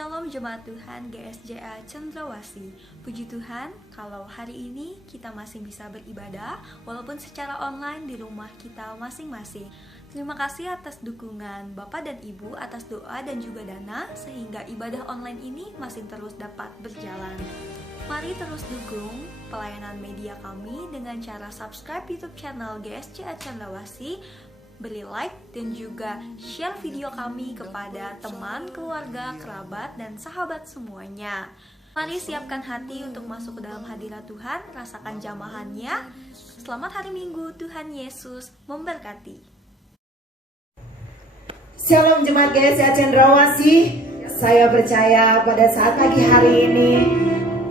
Shalom Jemaat Tuhan GSJA Cendrawasih. Puji Tuhan, kalau hari ini kita masih bisa beribadah walaupun secara online di rumah kita masing-masing. Terima kasih atas dukungan Bapak dan Ibu atas doa dan juga dana sehingga ibadah online ini masih terus dapat berjalan. Mari terus dukung pelayanan media kami dengan cara subscribe YouTube channel GSJA Cendrawasih, beri like dan juga share video kami kepada teman, keluarga, kerabat, dan sahabat semuanya. Mari siapkan hati untuk masuk ke dalam hadirat Tuhan, rasakan jamahannya. Selamat hari Minggu, Tuhan Yesus memberkati. Shalom Jemaat GSJA Cendrawasih. Saya percaya pada saat pagi hari ini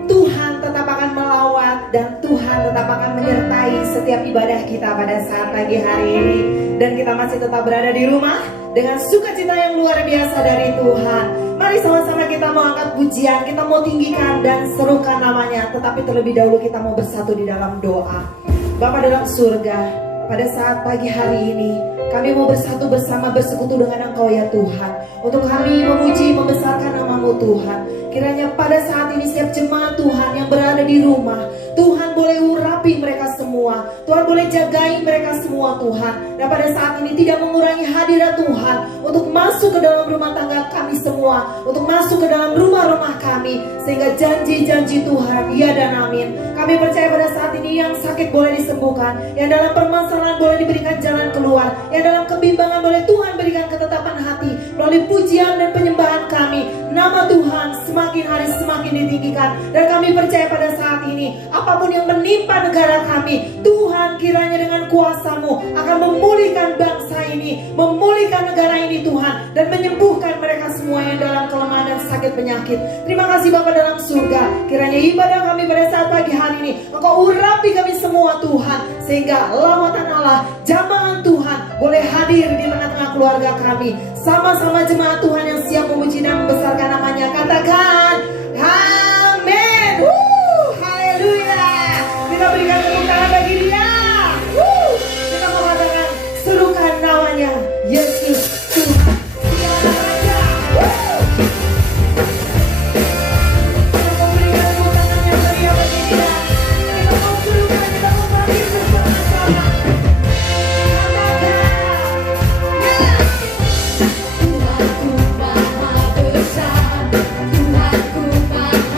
Tuhan tetap akan melawat dan Tuhan tetap akan menyertai setiap ibadah kita pada saat pagi hari ini. Dan kita masih tetap berada di rumah dengan sukacita yang luar biasa dari Tuhan. Mari sama-sama kita mau angkat pujian, kita mau tinggikan dan serukan namanya. Tetapi terlebih dahulu kita mau bersatu di dalam doa. Bapa dalam surga, pada saat pagi hari ini kami mau bersatu bersama bersekutu dengan Engkau ya Tuhan, untuk kami memuji membesarkan nama-Mu Tuhan. Kiranya pada saat ini setiap jemaat Tuhan yang berada di rumah, Tuhan boleh urapi mereka semua, Tuhan boleh jagai mereka semua Tuhan. Dan pada saat ini tidak mengurangi hadirat Tuhan untuk masuk ke dalam rumah tangga kami semua, untuk masuk ke dalam rumah-rumah kami, sehingga janji-janji Tuhan ya dan amin. Kami percaya pada saat ini yang sakit boleh disembuhkan, yang dalam permasalahan boleh diberikan jalan keluar, yang dalam kebimbangan boleh Tuhan berikan ketetapan hati melalui pujian dan penyembahan kami. Nama Tuhan semakin hari semakin ditinggikan. Dan kami percaya pada saat ini apapun yang menimpa negara kami, Tuhan kiranya dengan kuasa-Mu akan memulihkan bangsa ini, memulihkan negara ini Tuhan, dan menyembuhkan mereka semua yang dalam kelemahan dan sakit penyakit. Terima kasih Bapa dalam surga. Kiranya ibadah kami pada saat pagi hari ini Engkau urapi kami semua Tuhan, sehingga lawatan Allah, jamaah Tuhan boleh hadir di tengah-tengah keluarga kami. Sama-sama jemaat Tuhan yang siap memuji dan membesarkan namanya, katakan amin. Haleluya. Kita berikan tepuk tangan bagi Dia. Kita mengatakan serukan namanya Yesus Tuhan. Dia Raja. Kita mau berikan tepuk tangan yang meriah bagi Dia. Kita mau serukan, kita mau bangkit bersama-sama. Tuhanku Maha Besar, Tuhanku Maha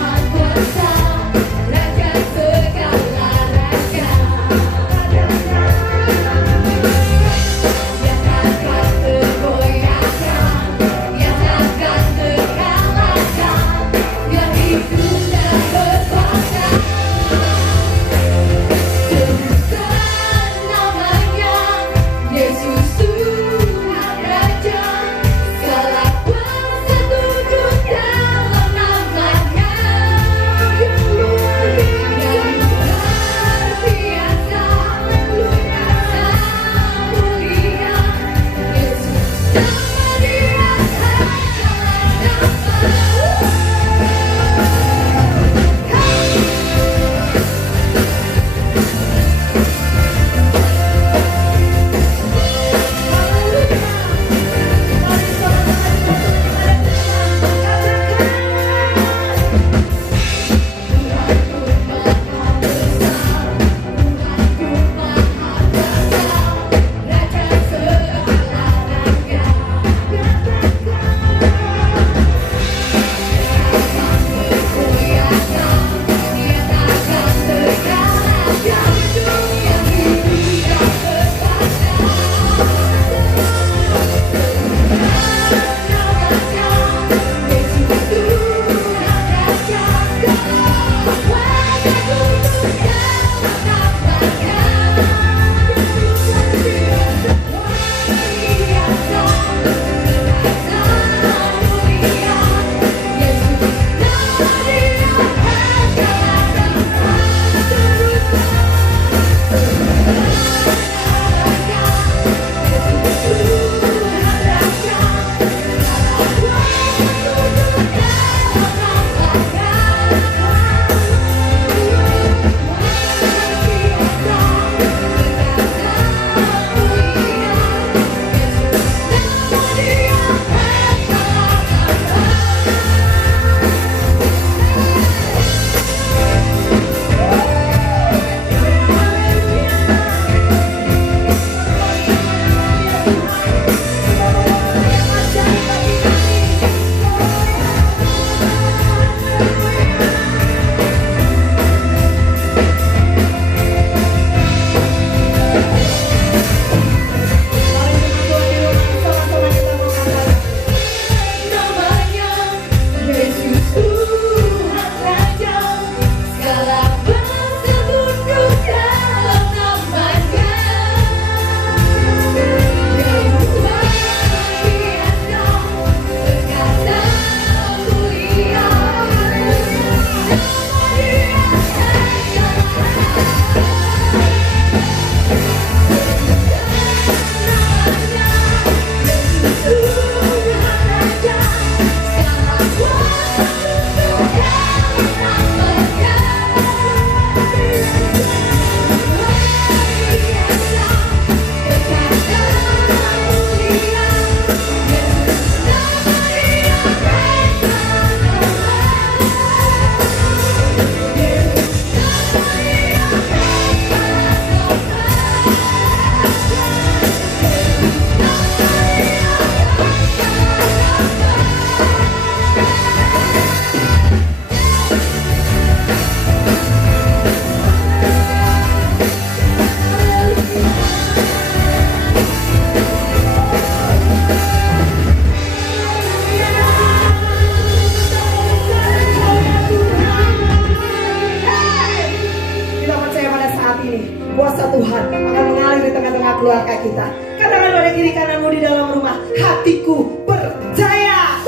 Tuhan akan mengalir di tengah-tengah keluarga kita. Katakan pada kiri kananmu di dalam rumah, hatiku percaya.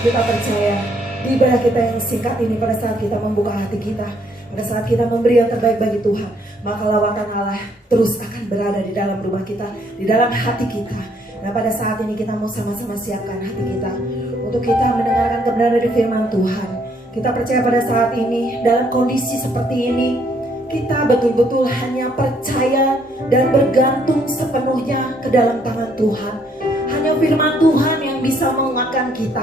Kita percaya di ibadah kita yang singkat ini, pada saat kita membuka hati kita, pada saat kita memberi yang terbaik bagi Tuhan, maka lawatan Allah terus akan berada di dalam rumah kita, di dalam hati kita. Nah, pada saat ini kita mau sama-sama siapkan hati kita untuk kita mendengarkan kebenaran dari firman Tuhan. Kita percaya pada saat ini, dalam kondisi seperti ini, kita betul-betul hanya percaya dan bergantung sepenuhnya ke dalam tangan Tuhan. Hanya firman Tuhan yang bisa menguatkan kita.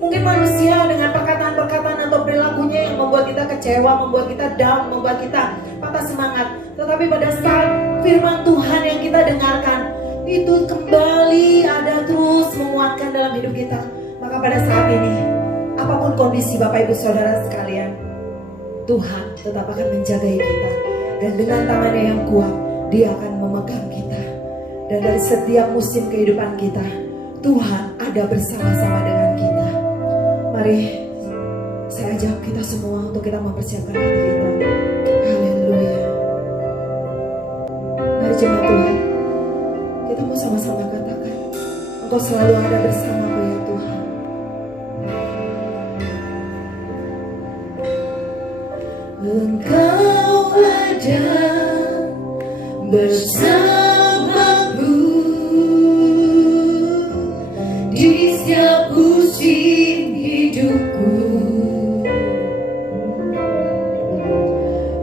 Mungkin manusia dengan perkataan-perkataan atau perilakunya yang membuat kita kecewa, membuat kita down, membuat kita patah semangat. Tetapi pada saat firman Tuhan yang kita dengarkan, itu kembali ada terus menguatkan dalam hidup kita. Maka pada saat ini, apapun kondisi Bapak Ibu Saudara sekalian, Tuhan tetap akan menjaga kita. Dan dengan tangannya yang kuat, Dia akan memegang kita. Dan dari setiap musim kehidupan kita, Tuhan ada bersama-sama dengan kita. Mari saya ajak kita semua untuk kita mempersiapkan hati kita. Haleluya. Mari jemaat Tuhan, kita mau sama-sama katakan, Engkau selalu ada bersamaku ya Tuhan. Engkau ada bersamaku di setiap musim hidupku.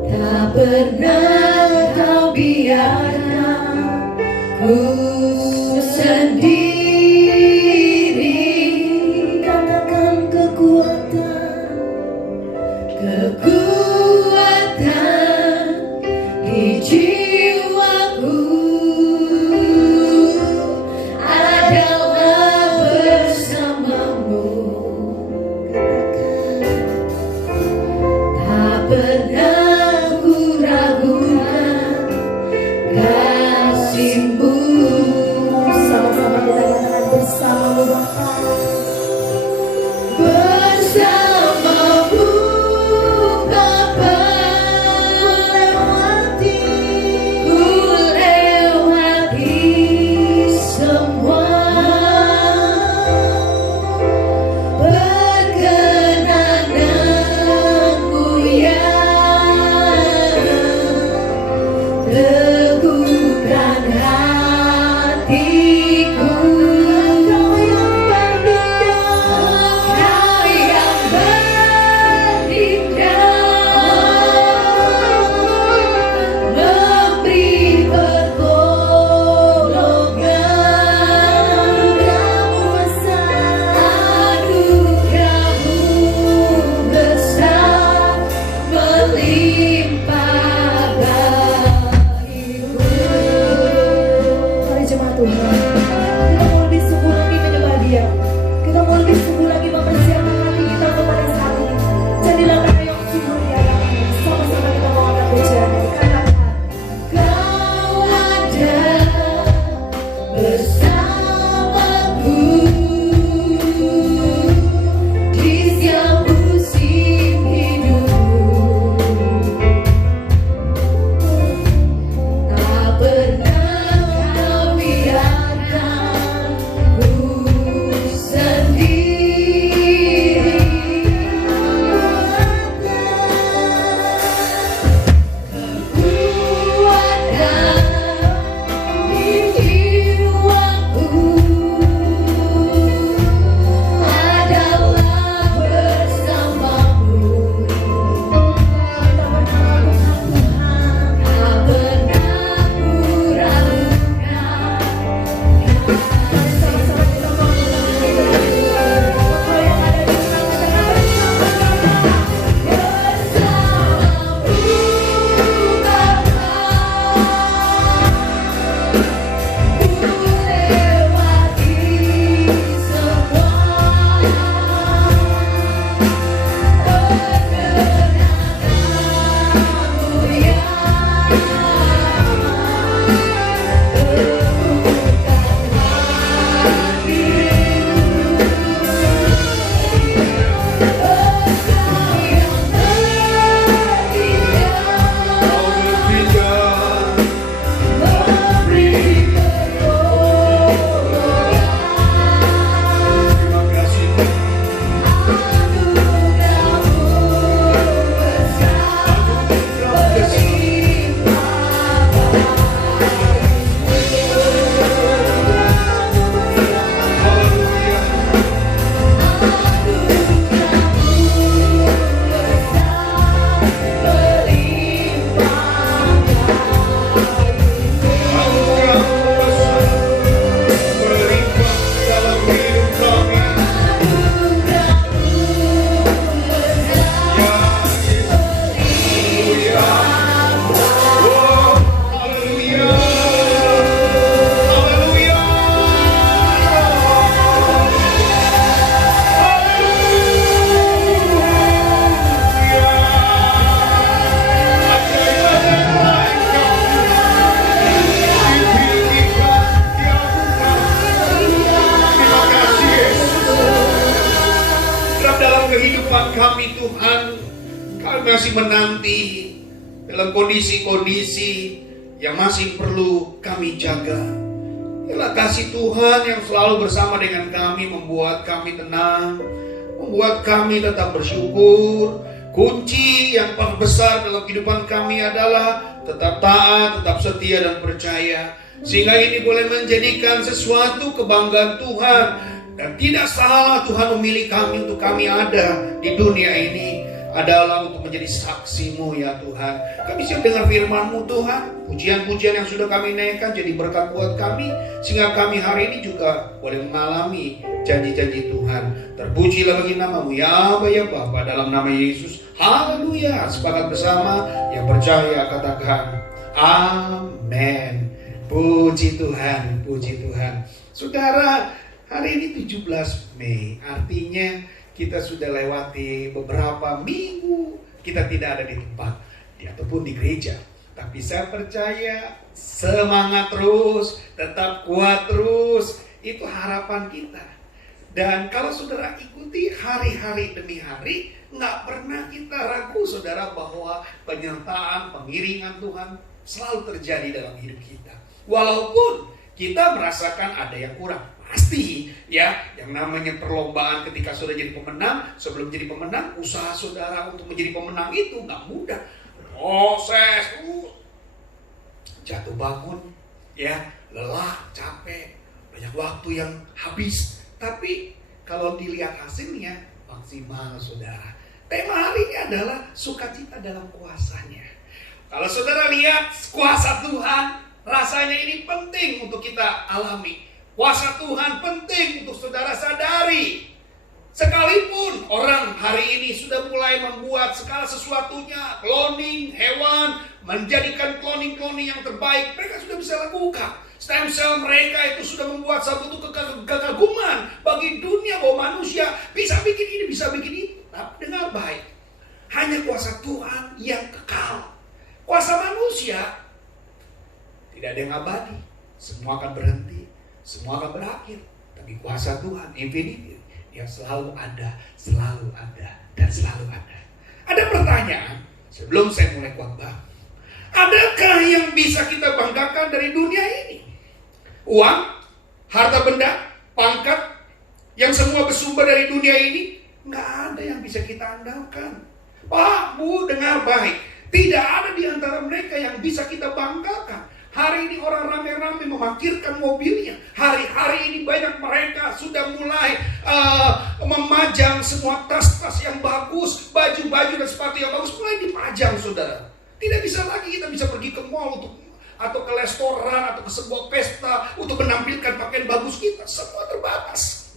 Tak pernah kau biarkan ku sendiri. Katakan kekuatan di jiwaku adalah bersamamu. Tak pernah ku ragukan kasih-Mu. Sama-sama kita katakan bersamamu Bapa. Bersamamu Bapa, ku lewati semua. Perkenananmu ya teguhkan hatiku. Kau yang berindah, memberi pertolongan. Anugerah-Mu besar melimpah bagiku. Mari jemaat Tuhan, kita mau lebih sungguh lagi menyembah Dia. Kita mau lebih sungguh lagi mempersiapkan hati kita kepada saat ini. Jadilah mereka yang sungguh di hadapan-Mu. Sama-sama kita mau angkat pujian. Katakan, Kau ada bersamaku di setiap musim hidupku. Tak pernah kau biarkan ku sendiri. Kekuatan di jiwaku adalah bersamamu. Tak pernah ku ragukan. Sama-sama kita mau Engkau yang ada di tengah-tengah bersamamu Bapa, ku lewati semua. Perkenananmu ya kehidupan kami Tuhan, kami masih menanti dalam kondisi-kondisi yang masih perlu kami jaga. Ialah kasih Tuhan yang selalu bersama dengan kami, membuat kami tenang, membuat kami tetap bersyukur. Kunci yang paling besar dalam kehidupan kami adalah tetap taat, tetap setia dan percaya. Sehingga ini boleh menjadikan sesuatu kebanggaan Tuhan. Dan tidak salah Tuhan memilih kami untuk kami ada di dunia ini adalah untuk menjadi saksi-Mu ya Tuhan. Kami siap dengar firman-Mu Tuhan. Pujian-pujian yang sudah kami naikkan jadi berkat buat kami, sehingga kami hari ini juga boleh mengalami janji-janji Tuhan. Terpujilah bagi nama-Mu ya Aba ya Bapa, dalam nama Yesus. Haleluya. Sepakat bersama yang percaya katakan amin. Puji Tuhan, puji Tuhan. Saudara, hari ini 17 Mei, artinya kita sudah lewati beberapa minggu kita tidak ada di tempat ataupun di gereja. Tapi saya percaya semangat terus, tetap kuat terus, itu harapan kita. Dan kalau saudara ikuti hari-hari demi hari, nggak pernah kita ragu saudara bahwa penyertaan, pengiringan Tuhan selalu terjadi dalam hidup kita. Walaupun kita merasakan ada yang kurang. Pasti ya, yang namanya perlombaan ketika sudah jadi pemenang, sebelum jadi pemenang, usaha saudara untuk menjadi pemenang itu nggak mudah. Proses, jatuh bangun, ya, lelah, capek, banyak waktu yang habis. Tapi kalau dilihat hasilnya, maksimal saudara. Tema hari ini adalah sukacita dalam kuasanya. Kalau saudara lihat kuasa Tuhan, rasanya ini penting untuk kita alami. Kuasa Tuhan penting untuk saudara sadari. Sekalipun orang hari ini sudah mulai membuat segala sesuatunya, cloning hewan, menjadikan cloning yang terbaik, mereka sudah bisa lakukan. Stem cell mereka itu sudah membuat satu kekaguman bagi dunia bahwa manusia bisa bikin ini, bisa bikin itu. Tapi dengar baik, hanya kuasa Tuhan yang kekal. Kuasa manusia tidak ada yang abadi, semua akan berhenti, semua akan berakhir. Tapi kuasa Tuhan infinity, yang selalu ada, dan selalu ada. Ada pertanyaan sebelum saya mulai khotbah. Adakah yang bisa kita banggakan dari dunia ini? Uang, harta benda, pangkat, yang semua bersumber dari dunia ini? Nggak ada yang bisa kita andalkan. Pak, Bu, dengar baik. Tidak ada di antara mereka yang bisa kita banggakan. Hari ini orang rame-rame memarkirkan mobilnya. Hari-hari ini banyak mereka sudah mulai memajang semua tas-tas yang bagus, baju-baju dan sepatu yang bagus mulai dipajang, saudara. Tidak bisa lagi kita bisa pergi ke mall atau ke restoran atau ke sebuah pesta untuk menampilkan pakaian bagus kita. Semua terbatas.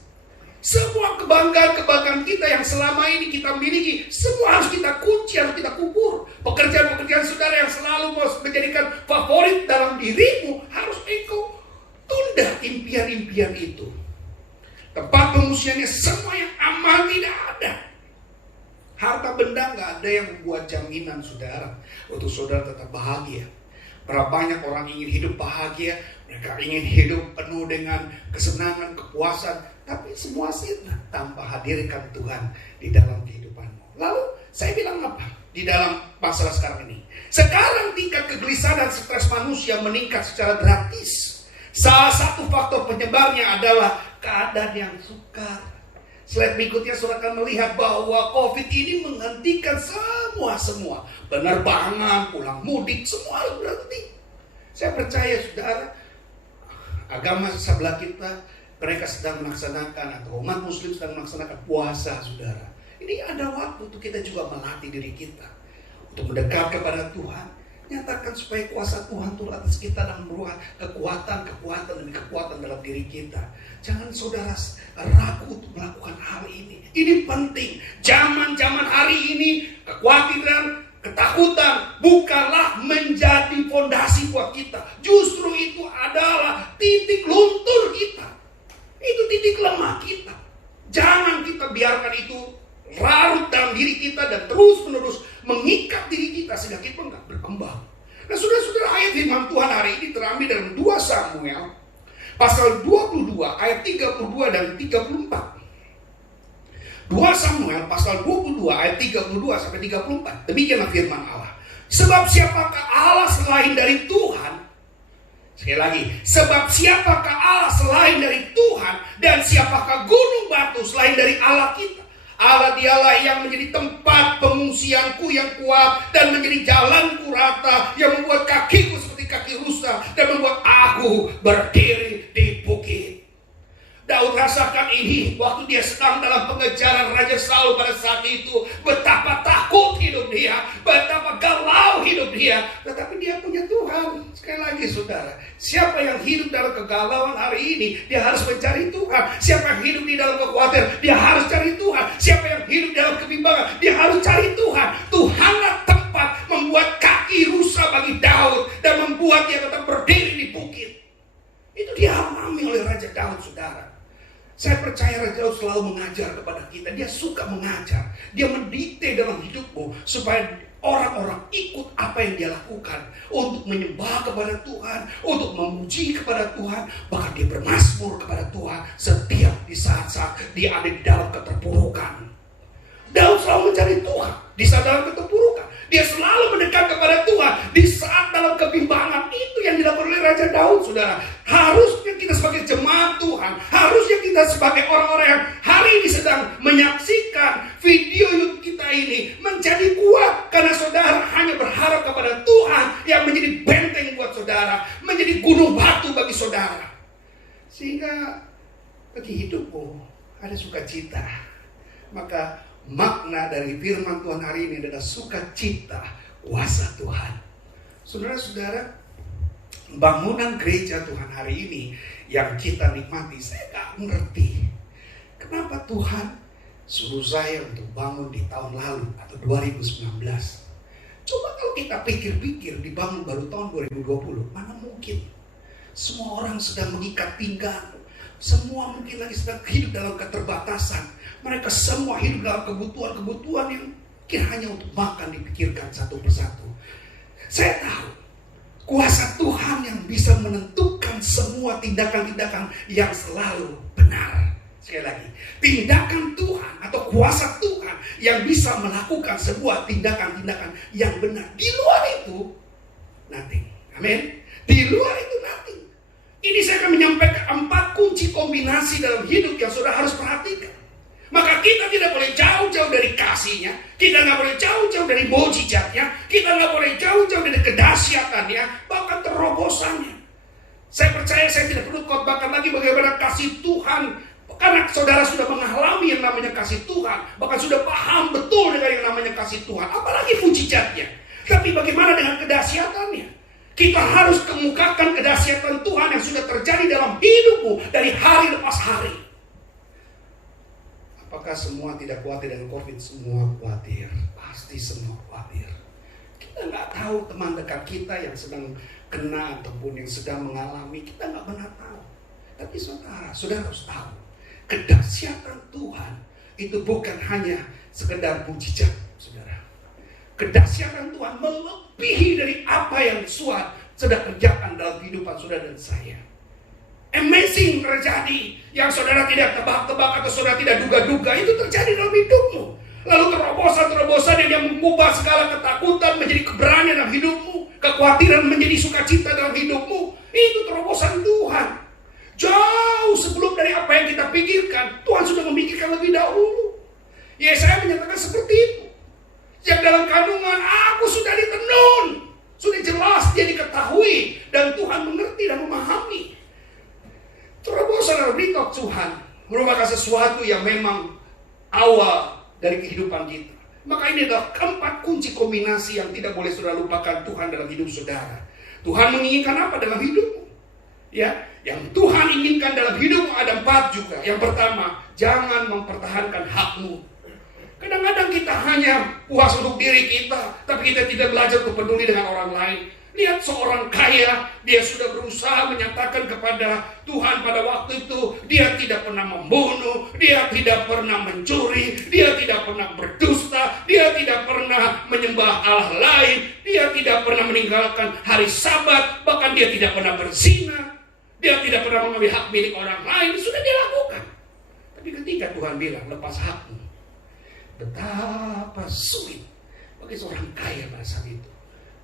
Semua kebanggaan kita yang selama ini kita miliki, semua harus kita kunci, harus kita kubur. Pekerjaan-pekerjaan saudara yang selalu menjadikan favorit dalam dirimu, harus engkau tunda impian-impian itu. Tempat pengungsiannya semua yang aman tidak ada. Harta benda nggak ada yang membuat jaminan saudara untuk saudara tetap bahagia. Berapa banyak orang ingin hidup bahagia, mereka ingin hidup penuh dengan kesenangan, kepuasan, tapi semua sirna tanpa hadirkan Tuhan di dalam kehidupanmu. Lalu saya bilang apa di dalam masalah sekarang ini? Sekarang tingkat kegelisahan dan stres manusia meningkat secara drastis. Salah satu faktor penyebarnya adalah keadaan yang sukar. Slide berikutnya saudara akan melihat bahwa COVID ini menghentikan semua penerbangan, pulang mudik, semua harus berhenti. Saya percaya saudara, agama sebelah kita, mereka sedang melaksanakan, atau umat muslim sedang melaksanakan puasa saudara. Ini ada waktu untuk kita juga melatih diri kita untuk mendekat kepada Tuhan. Nyatakan supaya kuasa Tuhan turun atas kita dan memberikan kekuatan dalam diri kita. Jangan saudara ragu untuk melakukan hal ini. Ini penting. Zaman-zaman hari ini kekhawatiran, ketakutan bukanlah menjadi fondasi buat kita. Justru itu adalah titik luntur kita. Itu titik lemah kita. Jangan kita biarkan itu larut dalam diri kita dan terus-menerus mengikat diri kita sehingga kita nggak berkembang. Nah, saudara-saudara, ayat firman Tuhan hari ini terambil dalam 2 Samuel pasal 22 ayat 32 dan 34. 2 Samuel pasal 22 ayat 32 sampai 34. Demikianlah firman Allah. Sebab siapakah Allah selain dari Tuhan? Sekali lagi, sebab siapakah Allah selain dari Tuhan, dan siapakah gunung batu selain dari Allah kita? Allah dialah yang menjadi tempat pengungsianku yang kuat, dan menjadi jalanku rata, yang membuat kakiku seperti kaki rusa, dan membuat aku berdiri di bukit. Daud rasakan ini waktu dia sedang dalam pengejaran Raja Saul pada saat itu. Betapa takut hidup dia, betapa galau hidup dia. Tetapi dia punya Tuhan. Sekali lagi saudara, siapa yang hidup dalam kegalauan hari ini, dia harus mencari Tuhan. Siapa yang hidup di dalam kekhawatiran, dia harus cari Tuhan. Siapa yang hidup dalam kebimbangan, dia harus cari Tuhan. Tuhanlah tempat membuat kaki rusa bagi Daud, dan membuat dia tetap berdiri di bukit. Itu dialami oleh Raja Daud, saudara. Saya percaya Raja Daud selalu mengajar kepada kita. Dia suka mengajar. Dia mendikte dalam hidupmu supaya orang-orang ikut apa yang dia lakukan, untuk menyembah kepada Tuhan, untuk memuji kepada Tuhan. Bahkan dia bermazmur kepada Tuhan setiap di saat-saat dia ada di dalam keterpurukan. Daud selalu mencari Tuhan di saat dalam keterpurukan. Dia selalu mendekat kepada Tuhan di saat dalam kebimbangan. Itu yang dilakukan oleh Raja Daud, saudara. Harusnya kita sebagai jemaat Tuhan, harusnya kita sebagai orang-orang yang hari ini sedang menyaksikan video YouTube kita ini menjadi kuat, karena saudara hanya berharap kepada Tuhan yang menjadi benteng buat saudara, menjadi gunung batu bagi saudara, sehingga bagi hidupmu ada sukacita. Maka makna dari firman Tuhan hari ini adalah sukacita kuasa Tuhan. Saudara-saudara, bangunan gereja Tuhan hari ini yang kita nikmati, saya gak mengerti kenapa Tuhan suruh saya untuk bangun di tahun lalu atau 2019. Coba kalau kita pikir-pikir dibangun baru tahun 2020, mana mungkin? Semua orang sedang mengikat pinggang, semua mungkin lagi sedang hidup dalam keterbatasan. Mereka semua hidup dalam kebutuhan-kebutuhan yang mungkin hanya untuk makan dipikirkan satu persatu. Saya tahu kuasa Tuhan yang bisa menentukan semua tindakan-tindakan yang selalu benar. Sekali lagi, tindakan Tuhan atau kuasa Tuhan yang bisa melakukan sebuah tindakan-tindakan yang benar. Di luar itu nothing. Amin. Di luar itu nothing. Ini saya akan menyampaikan 4 kunci kombinasi dalam hidup yang saudara harus perhatikan. Maka kita tidak boleh jauh-jauh dari kasihnya, kita nggak boleh jauh-jauh dari mujizatnya, kita nggak boleh jauh-jauh dari kedahsyatannya, bahkan terobosannya. Saya percaya saya tidak perlu khotbahkan lagi bagaimana kasih Tuhan, karena saudara sudah mengalami yang namanya kasih Tuhan, bahkan sudah paham betul dengan yang namanya kasih Tuhan, apalagi mujizatnya. Tapi bagaimana dengan kedahsyatannya? Kita harus kemukakan kedahsyatan Tuhan yang sudah terjadi dalam hidupmu dari hari lepas hari. Apakah semua tidak khawatir dengan COVID? Semua khawatir. Pasti semua khawatir. Kita nggak tahu teman dekat kita yang sedang kena ataupun yang sedang mengalami. Kita nggak pernah tahu. Tapi saudara harus tahu. Kedahsyatan Tuhan itu bukan hanya sekedar mujizat, saudara. Kedahsyatan Tuhan melebihi dari apa yang Tuhan sedang kerjakan dalam kehidupan saudara dan saya. Amazing terjadi yang saudara tidak tebak-tebak atau saudara tidak duga-duga, itu terjadi dalam hidupmu. Lalu terobosan-terobosan yang mengubah segala ketakutan menjadi keberanian dalam hidupmu, kekhawatiran menjadi sukacita dalam hidupmu, itu terobosan Tuhan. Jauh sebelum dari apa yang kita pikirkan, Tuhan sudah memikirkan lebih dahulu. Yesaya menyatakan seperti itu. Yang dalam kandungan aku sudah ditenun, sudah jelas dia diketahui, dan Tuhan mengerti dan memahami. Terobosan dan berkat Tuhan merupakan sesuatu yang memang awal dari kehidupan kita. Maka ini adalah 4 kunci kombinasi yang tidak boleh saudara lupakan Tuhan dalam hidup saudara. Tuhan menginginkan apa dalam hidupmu? Ya, yang Tuhan inginkan dalam hidupmu ada 4 juga. Yang pertama, jangan mempertahankan hakmu. Kadang-kadang kita hanya puas untuk diri kita, tapi kita tidak belajar untuk peduli dengan orang lain. Lihat seorang kaya, dia sudah berusaha menyatakan kepada Tuhan pada waktu itu, dia tidak pernah membunuh, dia tidak pernah mencuri, dia tidak pernah berdusta, dia tidak pernah menyembah Allah lain, dia tidak pernah meninggalkan hari Sabat, bahkan dia tidak pernah berzina, dia tidak pernah mengambil hak milik orang lain, sudah dia lakukan. Tapi ketika Tuhan bilang, lepas hakmu, Betapa sulit bagi seorang kaya pada saat itu.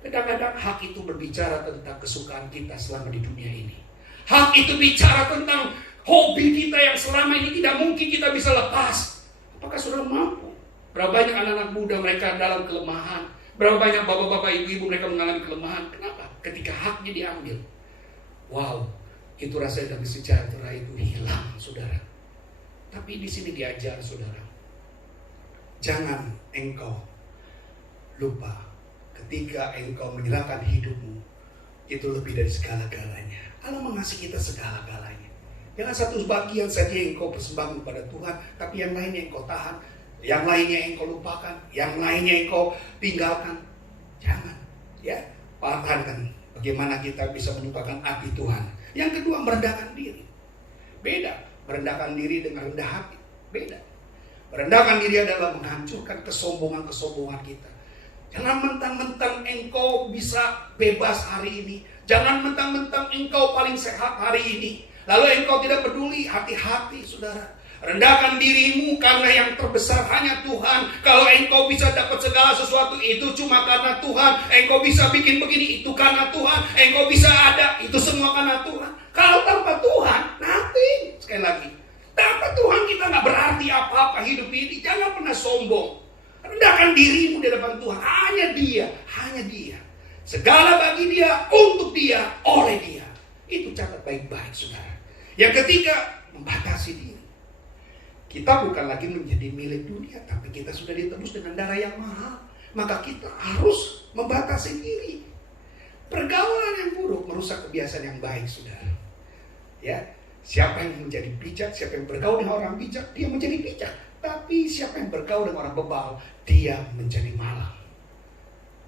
Kadang-kadang hak itu berbicara tentang kesukaan kita selama di dunia ini. Hak itu bicara tentang hobi kita yang selama ini tidak mungkin kita bisa lepas. Apakah saudara mampu? Berapa banyak anak-anak muda mereka dalam kelemahan? Berapa banyak bapak-bapak, ibu-ibu mereka mengalami kelemahan? Kenapa? Ketika haknya diambil. Wow, itu rasa damai sejahtera itu hilang, saudara. Tapi di sini diajar, saudara. Jangan engkau lupa ketika engkau menyerahkan hidupmu, itu lebih dari segala-galanya. Allah mengasihi kita segala-galanya. Jangan satu bagian saja yang engkau persembahkan kepada Tuhan, tapi yang lainnya engkau tahan, yang lainnya engkau lupakan, yang lainnya engkau tinggalkan. Jangan, ya, pertahankan bagaimana kita bisa menyukakan hati Tuhan. Yang kedua, merendahkan diri. Beda, merendahkan diri dengan rendah hati. Beda. Merendahkan diri adalah menghancurkan kesombongan-kesombongan kita. Jangan mentang-mentang engkau bisa bebas hari ini. Jangan mentang-mentang engkau paling sehat hari ini, lalu engkau tidak peduli. Hati-hati, saudara. Rendahkan dirimu karena yang terbesar hanya Tuhan. Kalau engkau bisa dapat segala sesuatu, itu cuma karena Tuhan. Engkau bisa bikin begini, itu karena Tuhan. Engkau bisa ada, itu semua karena Tuhan. Kalau tanpa Tuhan, nothing. Sekali lagi, tanpa Tuhan kita nggak berarti apa-apa hidup ini. Jangan pernah sombong. Rendahkan dirimu di depan Tuhan. Hanya Dia, hanya Dia. Segala bagi Dia, untuk Dia, oleh Dia. Itu catat baik-baik, saudara. Yang ketiga, membatasi diri. Kita bukan lagi menjadi milik dunia, tapi kita sudah ditebus dengan darah yang mahal. Maka kita harus membatasi diri. Pergaulan yang buruk merusak kebiasaan yang baik, saudara. Ya, siapa yang menjadi bijak, siapa yang bergaul dengan orang bijak, dia menjadi bijak. Tapi siapa yang bergaul dengan orang bebal, dia menjadi malang.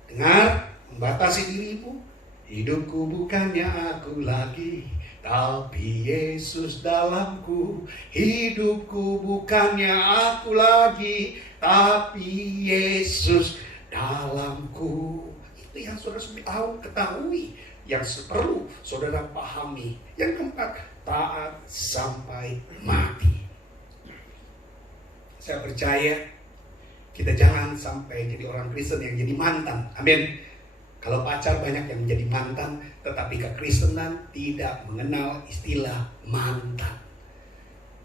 Dengar, membatasi dirimu. Hidupku bukannya aku lagi, tapi Yesus dalamku. Hidupku bukannya aku lagi, tapi Yesus dalamku. Itu yang saudara tahu, ketahui, yang perlu saudara pahami. Yang keempat, taat sampai mati. Saya percaya kita jangan sampai jadi orang Kristen yang jadi mantan. Amin. Kalau pacar banyak yang menjadi mantan, tetapi kekristenan tidak mengenal istilah mantan.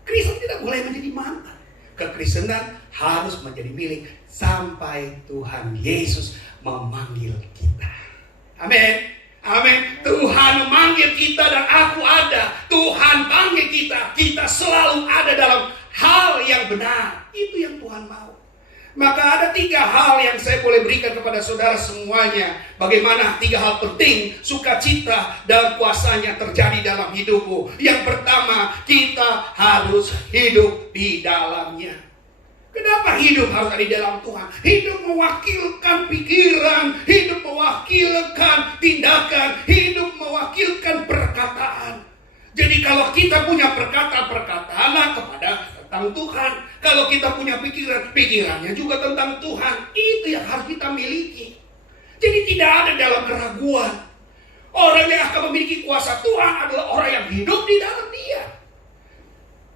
Kristen tidak boleh menjadi mantan. Kekristenan harus menjadi milik sampai Tuhan Yesus memanggil kita. Amin. Amin. Tuhan memanggil kita dan aku ada. Tuhan panggil kita. Kita selalu ada dalam hal yang benar. Itu yang Tuhan mau. Maka ada 3 hal yang saya boleh berikan kepada saudara semuanya. Bagaimana 3 hal penting sukacita dan kuasanya terjadi dalam hidupmu. Yang pertama, kita harus hidup di dalamnya. Kenapa hidup harus ada di dalam Tuhan? Hidup mewakilkan pikiran, hidup mewakilkan tindakan, hidup mewakilkan perkataan. Jadi kalau kita punya perkataan kepada tentang Tuhan. Kalau kita punya pikiran, pikirannya juga tentang Tuhan. Itu yang harus kita miliki. Jadi tidak ada dalam keraguan. Orang yang akan memiliki kuasa Tuhan adalah orang yang hidup di dalam Dia.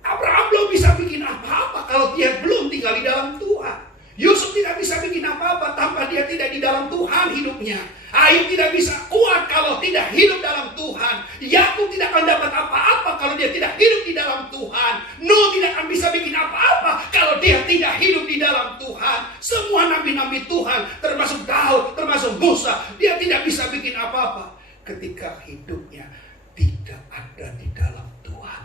Abraham belum bisa bikin apa-apa kalau dia belum tinggal di dalam Tuhan. Yusuf tidak bisa bikin apa-apa tanpa dia tidak di dalam Tuhan hidupnya. Ayub tidak bisa kuat kalau tidak hidup dalam Tuhan. Yakub tidak akan dapat apa-apa kalau dia tidak hidup di dalam Tuhan. Nuh tidak akan bisa bikin apa-apa kalau dia tidak hidup di dalam Tuhan. Semua nabi-nabi Tuhan, termasuk Daud, termasuk Musa, dia tidak bisa bikin apa-apa ketika hidupnya tidak ada di dalam Tuhan.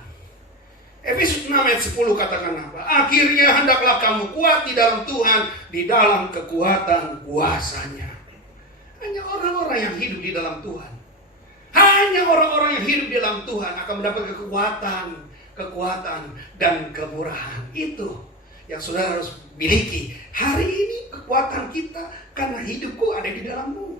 Efesus 6 ayat 10 katakan apa? Akhirnya hendaklah kamu kuat di dalam Tuhan, di dalam kekuatan kuasanya. Hanya orang-orang yang hidup di dalam Tuhan, hanya orang-orang yang hidup di dalam Tuhan akan mendapat kekuatan dan kemurahan. Itu yang saudara harus miliki. Hari ini kekuatan kita karena hidupku ada di dalammu.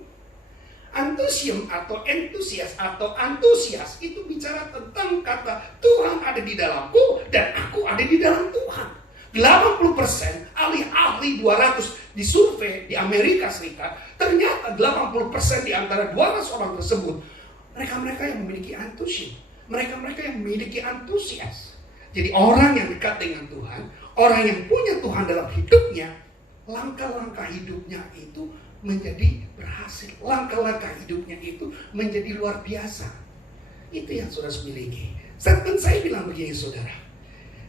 Antusium atau entusias atau antusias itu bicara tentang kata Tuhan ada di dalamku dan aku ada di dalam Tuhan. 80% ahli-ahli 200 disurvei di Amerika Serikat, ternyata 80% di antara 200 orang tersebut mereka-mereka yang memiliki antusium, mereka-mereka yang memiliki antusias. Jadi orang yang dekat dengan Tuhan, orang yang punya Tuhan dalam hidupnya, langkah-langkah hidupnya itu menjadi berhasil. Langkah-langkah hidupnya itu menjadi luar biasa. Itu yang saudara miliki. Dan saya bilang begini saudara,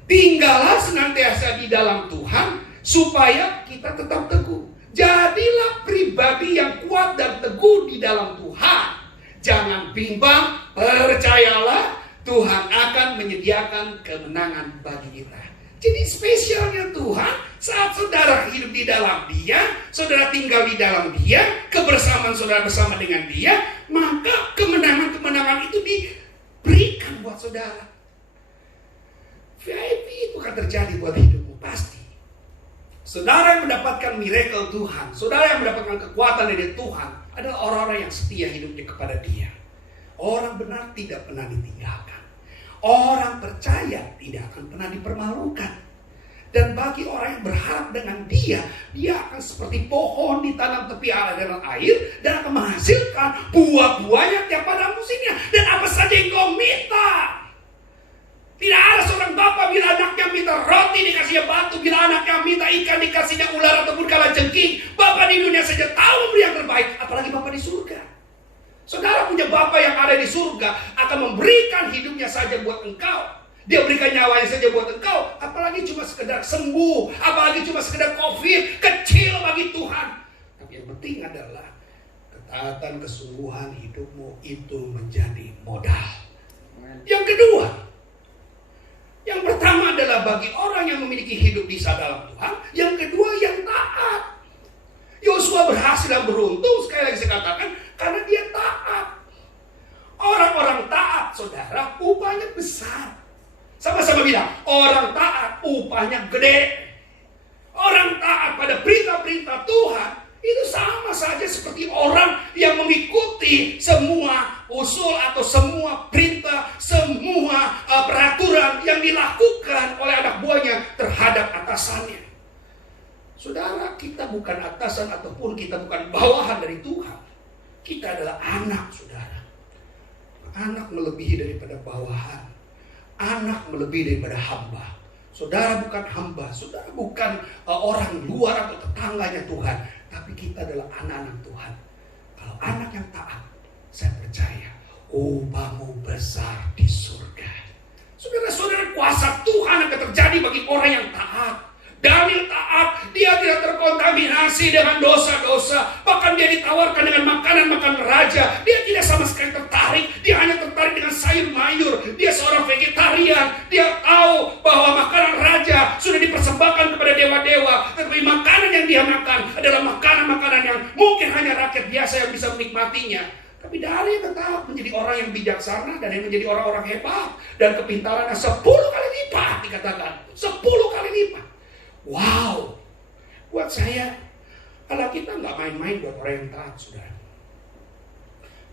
tinggallah senantiasa di dalam Tuhan supaya kita tetap teguh. Jadilah pribadi yang kuat dan teguh di dalam Tuhan. Jangan bimbang, percayalah Tuhan akan menyediakan kemenangan bagi kita. Jadi spesialnya Tuhan saat saudara hidup di dalam Dia, saudara tinggal di dalam Dia, kebersamaan saudara bersama dengan Dia, maka kemenangan-kemenangan itu diberikan buat saudara. VIP itu akan terjadi buat hidupmu pasti. Saudara yang mendapatkan miracle Tuhan, saudara yang mendapatkan kekuatan dari Tuhan adalah orang-orang yang setia hidupnya kepada Dia. Orang benar tidak pernah ditinggalkan. Orang percaya tidak akan pernah dipermalukan. Dan bagi orang yang berharap dengan Dia, dia akan seperti pohon ditanam tepi aliran air dan akan menghasilkan buah-buahnya tiap pada musimnya. Dan apa saja yang kau minta. Tidak ada seorang bapak bila anaknya minta roti dikasihnya batu, bila anaknya minta ikan dikasihnya ular ataupun kalajengking. Bapak di dunia saja tahu memberi yang terbaik, apalagi bapak di surga. Saudara punya bapak yang ada di surga akan memberikan hidupnya saja buat engkau. Dia berikan nyawanya saja buat engkau, apalagi cuma sekedar sembuh, apalagi cuma sekedar COVID, kecil bagi Tuhan. Tapi yang penting adalah ketaatan, kesungguhan hidupmu itu menjadi modal. Yang kedua, yang pertama adalah bagi orang yang memiliki hidup bisa dalam Tuhan. Yang kedua yang taat. Yosua berhasil dan beruntung, sekali lagi saya katakan, karena dia taat. Orang-orang taat, saudara, upahnya besar. Sama-sama bilang, orang taat upahnya gede. Orang taat pada perintah-perintah Tuhan itu sama saja seperti orang yang mengikuti semua usul atau semua perintah, semua peraturan yang dilakukan oleh anak buahnya terhadap atasannya. Saudara, kita bukan atasan ataupun kita bukan bawahan dari Tuhan. Kita adalah anak, saudara. Anak melebihi daripada bawahan. Anak melebihi daripada hamba. Saudara bukan hamba, saudara bukan orang luar atau tetangganya Tuhan. Tapi kita adalah anak-anak Tuhan. Kalau anak yang taat, saya percaya upahmu besar di surga. Saudara-saudara, kuasa Tuhan akan terjadi bagi orang yang taat. Daniel taat, dia tidak terkontaminasi dengan dosa-dosa. Bahkan dia ditawarkan dengan makanan-makanan raja. Dia tidak sama sekali tertarik. Dia hanya tertarik dengan sayur mayur. Dia seorang vegetarian. Dia tahu bahwa makanan raja sudah dipersembahkan kepada dewa-dewa. Tetapi makanan yang dia makan adalah makanan-makanan yang mungkin hanya rakyat biasa yang bisa menikmatinya. Tapi Daniel tetap menjadi orang yang bijaksana dan yang menjadi orang-orang hebat. Dan kepintarannya 10 kali lipat dikatakan. 10 kali lipat. Wow, buat saya, kalau kita nggak main-main buat orang yang taat, saudara.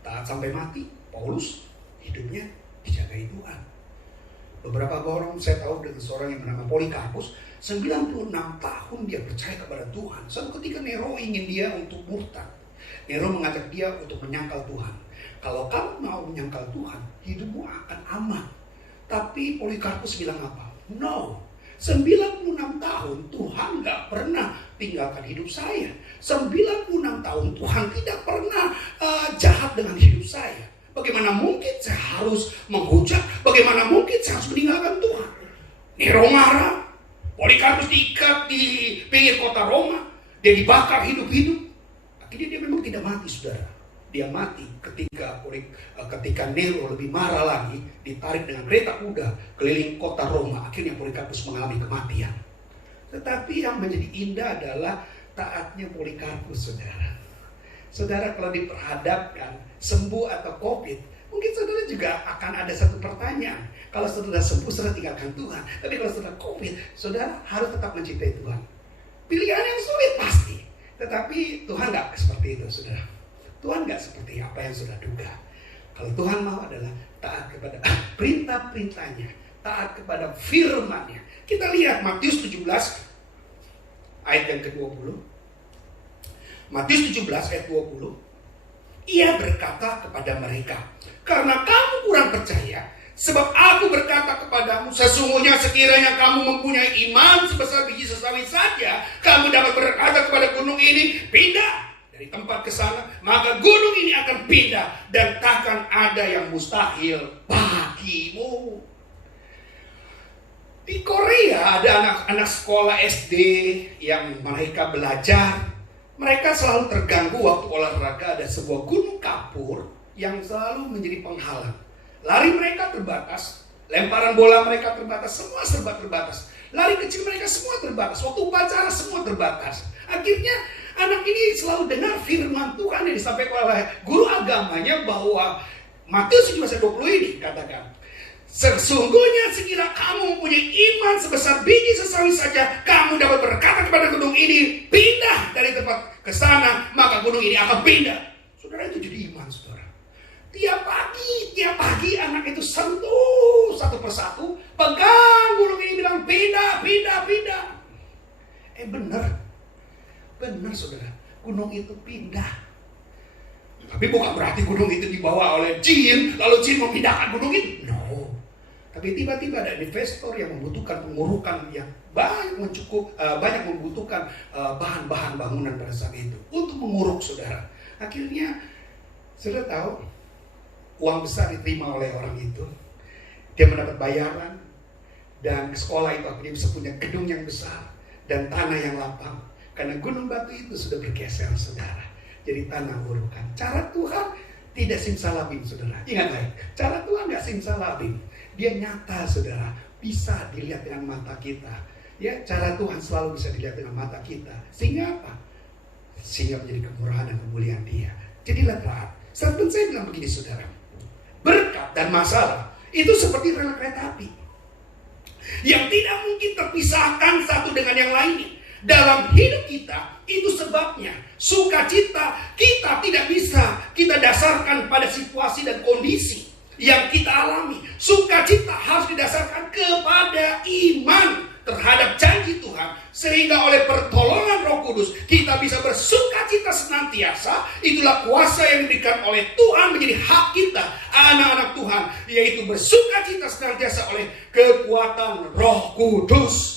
Taat sampai mati, Paulus hidupnya dijagai Tuhan. Beberapa orang saya tahu dengan seorang yang bernama Polikarpus, 96 tahun dia percaya kepada Tuhan. Suatu ketika Nero ingin dia untuk murtad. Nero mengajak dia untuk menyangkal Tuhan. Kalau kamu mau menyangkal Tuhan, hidupmu akan aman. Tapi Polikarpus bilang apa? No. 96 tahun Tuhan gak pernah tinggalkan hidup saya. 96 tahun Tuhan tidak pernah jahat dengan hidup saya. Bagaimana mungkin saya harus menghujat? Bagaimana mungkin saya harus meninggalkan Tuhan? Nero marah. Polikarpus diikat di pinggir kota Roma. Dia dibakar hidup-hidup. Akhirnya dia memang tidak mati, saudara. Dia mati ketika Nero lebih marah lagi, ditarik dengan kereta kuda keliling kota Roma. Akhirnya Polikarpus mengalami kematian. Tetapi yang menjadi indah adalah taatnya Polikarpus, saudara. Saudara, kalau diperhadapkan sembuh atau COVID, mungkin saudara juga akan ada satu pertanyaan. Kalau saudara sembuh, saudara tinggalkan Tuhan. Tapi kalau saudara COVID, saudara harus tetap mencintai Tuhan. Pilihan yang sulit pasti. Tetapi Tuhan gak seperti itu, saudara. Tuhan gak seperti apa yang sudah duga. Kalau Tuhan mau adalah taat kepada perintah-perintahnya, taat kepada firman-Nya. Kita lihat Matius 17 ayat yang ke-20. Matius 17 ayat 20. Ia berkata kepada mereka, karena kamu kurang percaya, sebab aku berkata kepadamu, sesungguhnya sekiranya kamu mempunyai iman sebesar biji sesawi saja, kamu dapat berkata ini pindah dari tempat ke sana, maka gunung ini akan pindah dan takkan ada yang mustahil bagimu. Di Korea ada anak-anak sekolah SD yang mereka belajar. Mereka selalu terganggu waktu olahraga, ada sebuah gunung kapur yang selalu menjadi penghalang. Lari mereka terbatas, lemparan bola mereka terbatas, semua serba terbatas. Lari kecil mereka semua terbatas, waktu upacara semua terbatas. Akhirnya anak ini selalu dengar firman Tuhan yang disampaikan oleh guru agamanya bahwa Matius 17:20 ini katakan, sesungguhnya sekira kamu mempunyai iman sebesar biji sesawi saja, kamu dapat berkata kepada gunung ini, pindah dari tempat ke sana, maka gunung ini akan pindah. Saudara, itu jadi iman, saudara. Tiap pagi anak itu sentuh satu persatu, pegang gunung ini, bilang pindah. Benar saudara, gunung itu pindah. Tapi bukan berarti gunung itu dibawa oleh jin, lalu jin memindahkan gunung itu. No. Tapi tiba-tiba ada investor yang membutuhkan pengurukan yang banyak membutuhkan bahan-bahan bangunan pada saat itu untuk menguruk, saudara. Akhirnya saudara tahu, uang besar diterima oleh orang itu. Dia mendapat bayaran dan sekolah itu akhirnya bisa punya gedung yang besar dan tanah yang lapang. Karena gunung batu itu sudah bergeser, saudara, jadi tanah urukan. Cara Tuhan tidak simsalabim, saudara. Ingat baik, cara Tuhan nggak simsalabim. Dia nyata, saudara, bisa dilihat dengan mata kita. Ya, cara Tuhan selalu bisa dilihat dengan mata kita. Sehingga apa? Sehingga menjadi kemurahan dan kemuliaan Dia. Jadilah taat. Serta saya bilang begini, saudara, berkat dan masalah itu seperti rel kereta api yang tidak mungkin terpisahkan satu dengan yang lainnya. Dalam hidup kita, itu sebabnya sukacita kita tidak bisa kita dasarkan pada situasi dan kondisi yang kita alami. Sukacita harus didasarkan kepada iman terhadap janji Tuhan, sehingga oleh pertolongan Roh Kudus kita bisa bersukacita senantiasa. Itulah kuasa yang diberikan oleh Tuhan menjadi hak kita, anak-anak Tuhan, yaitu bersukacita senantiasa oleh kekuatan Roh Kudus.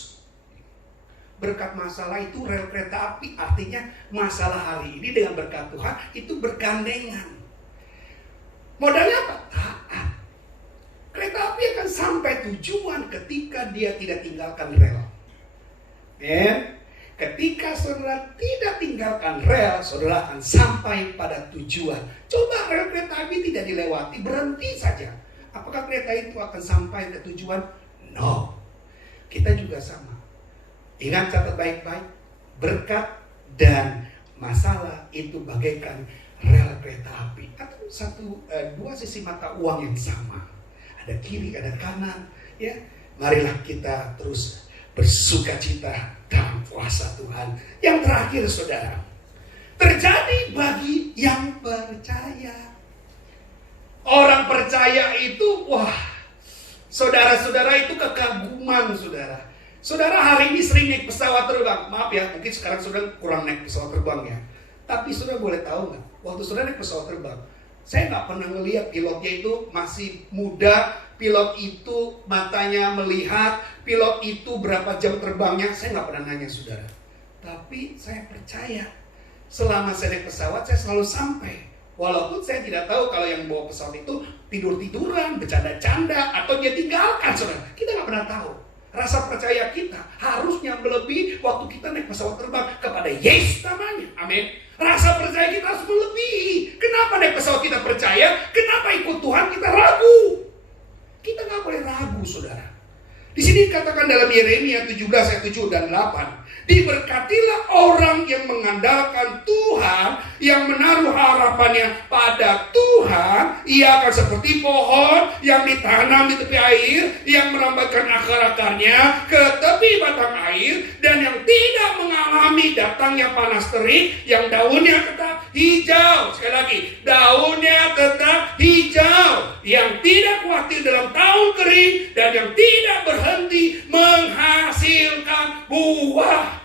Berkat masalah itu rel kereta api, artinya masalah hari ini dengan berkat Tuhan itu bergandengan. Modalnya apa? Taat. Kereta api akan sampai tujuan ketika dia tidak tinggalkan rel. Ketika saudara tidak tinggalkan rel, saudara akan sampai pada tujuan. Coba rel kereta api tidak dilewati, berhenti saja. Apakah kereta itu akan sampai ke tujuan? No. Kita juga sama. Ingat, catat baik-baik, berkat dan masalah itu bagaikan rel kereta api atau dua sisi mata uang yang sama. Ada kiri, ada kanan. Ya, marilah kita terus bersukacita dalam kuasa Tuhan. Yang terakhir, saudara, terjadi bagi yang percaya. Orang percaya itu, wah, saudara-saudara, itu kekaguman, saudara. Saudara hari ini sering naik pesawat terbang. Maaf ya, mungkin sekarang saudara kurang naik pesawat terbang ya. Tapi saudara boleh tahu nggak? Waktu saudara naik pesawat terbang, saya nggak pernah ngelihat pilotnya itu masih muda. Pilot itu matanya melihat. Pilot itu berapa jam terbangnya. Saya nggak pernah nanya, saudara. Tapi saya percaya, selama saya naik pesawat, saya selalu sampai. Walaupun saya tidak tahu kalau yang bawa pesawat itu tidur-tiduran, bercanda-canda, atau dia tinggalkan, saudara. Kita nggak pernah tahu. Rasa percaya kita harusnya melebihi waktu kita naik pesawat terbang kepada Yesus namanya. Amin. Rasa percaya kita harus melebihi. Kenapa naik pesawat kita percaya? Kenapa ikut Tuhan kita ragu? Kita nggak boleh ragu, saudara. Di sini dikatakan dalam Yeremia 17 ayat 7 dan 8. Diberkatilah orang yang mengandalkan Tuhan, yang menaruh harapannya pada Tuhan. Ia akan seperti pohon yang ditanam di tepi air, yang merambatkan akar-akarnya ke tepi batang air, dan yang tidak mengalami datangnya panas terik, yang daunnya tetap hijau. Sekali lagi, daunnya tetap hijau, yang tidak khawatir dalam tahun kering, dan yang tidak berhenti menghasilkan buah.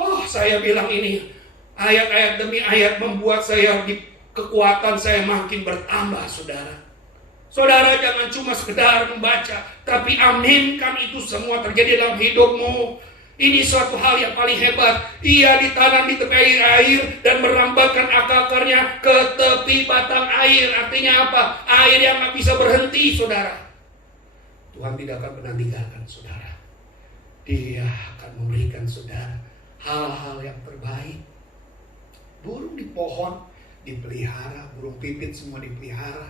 Oh, saya bilang ini ayat-ayat demi ayat membuat saya kekuatan saya makin bertambah, saudara. Saudara jangan cuma sekedar membaca, tapi aminkan itu semua terjadi dalam hidupmu. Ini suatu hal yang paling hebat. Ia ditanam di tepi air dan merambatkan akar-akarnya ke tepi batang air. Artinya apa? Air yang gak bisa berhenti, saudara. Tuhan tidak akan pernah tinggalkan saudara. Dia akan memberikan saudara hal-hal yang terbaik. Burung di pohon dipelihara, burung pipit semua dipelihara.